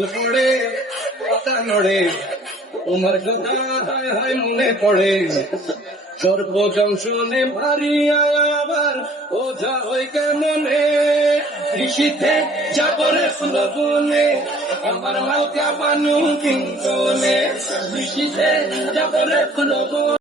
ফুল পড়ে পাতা নড়ে তোমার কথা হায় হায় মনে পড়ে সর্বজংশনে মারিয়া আবার ওঝা হই কেমনে ঋষিতে যাবরে সুলভনে আমার মালকা বানু কিঙ্কনে ঋষিতে যাবরে সুলভনে